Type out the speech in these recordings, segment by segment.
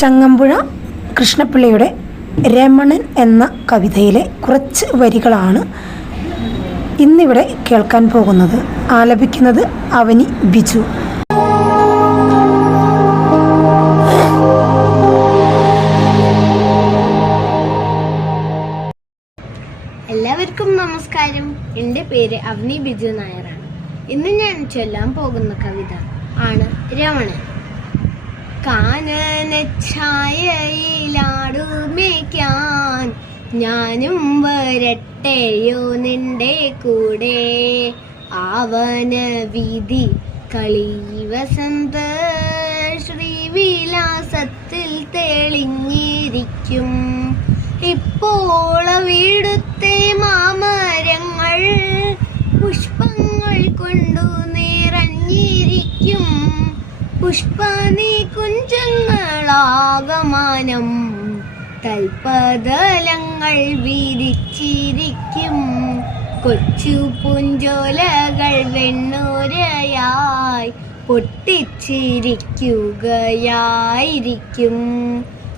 ചങ്ങമ്പുഴ കൃഷ്ണപിള്ളയുടെ രമണൻ എന്ന കവിതയിലെ കുറച്ച് വരികളാണ് ഇന്നിവിടെ കേൾക്കാൻ പോകുന്നത്. ആലപിക്കുന്നത് അവനി ബിജു. എല്ലാവർക്കും നമസ്കാരം. എന്റെ പേര് അവനി ബിജു നായരാണ്. ഇന്ന് ഞാൻ ചൊല്ലാൻ പോകുന്ന കവിത ആണ് രമണൻ. കാനന ഛായയിലാടുമേക്കാൻ ഞാനും വരട്ടെയോ നിന്റെ കൂടെ. ആവന വിധി കളി വസന്ത ശ്രീവിലാസത്തിൽ തെളിഞ്ഞിരിക്കും. ഇപ്പോൾ വീടുത്തെ മാമരങ്ങൾ പുഷ്പങ്ങൾ കൊണ്ടു നിറഞ്ഞിരിക്കും പുഷ്പനി കുഞ്ചങ്ങളാകമാനം തൽപതലങ്ങൾ വിരിച്ചിരിക്കും. കൊച്ചു പുഞ്ചോലകൾ വെണ്ണൂരയായി പൊട്ടിച്ചിരിക്കുകയായിരിക്കും.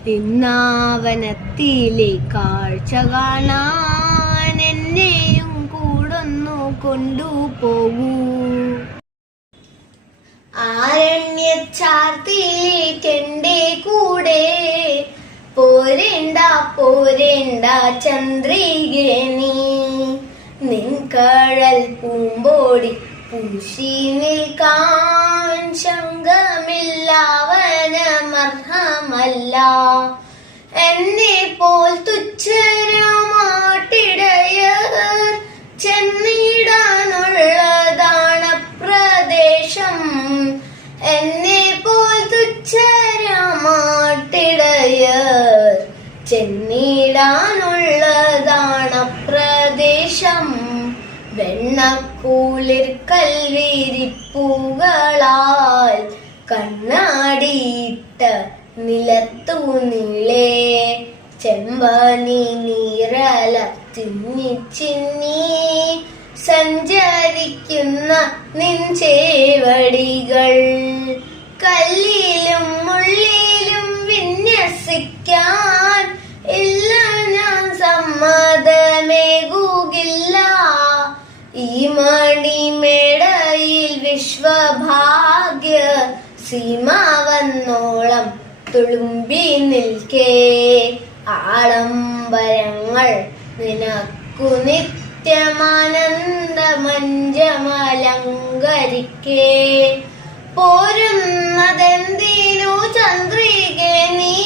ഇന്നാവനത്തിലെ കാഴ്ച കാണാൻ എന്നെയും കൂടൊന്നു കൊണ്ടുപോകൂ. ആരണ്യച്ചാർത്തിലേക്കെന്റെ കൂടെ. പോരേണ്ട പോരേണ്ട നിൻ കഴൽ പൂമ്പോടി പൂശി നിൽക്കാൻ ശങ്കമില്ല വനമർഹമല്ല എന്നെ പോൽ തുച്ഛരമാട്ടിടയർ ചെന്നിടാനുള്ളതാണ് പ്രദേശം വെണ്ണക്കൂളിർ കൽവിരിപ്പുകളാൽ കണ്ണാടിയിട്ട നിലത്തു നീളേ. ചെമ്പനി നീരല തിന്നി ചിന്നി സഞ്ചരിക്കുന്ന നിഞ്ചേവടികൾ. കല്ലിലും സീമ വന്നോളം തുളുമ്പി നിൽക്കേ. ആളംബരങ്ങൾ നിനക്കു നിത്യമാനന്ദമഞ്ചമലങ്കരിക്കേ പോരുന്നതെന്തിനു ചന്ദ്രികെ നീ?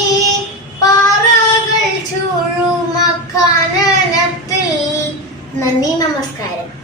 പാറകൾ ചൂഴുമഖാനനത്തിൽ നന്ദി നമസ്കാരം.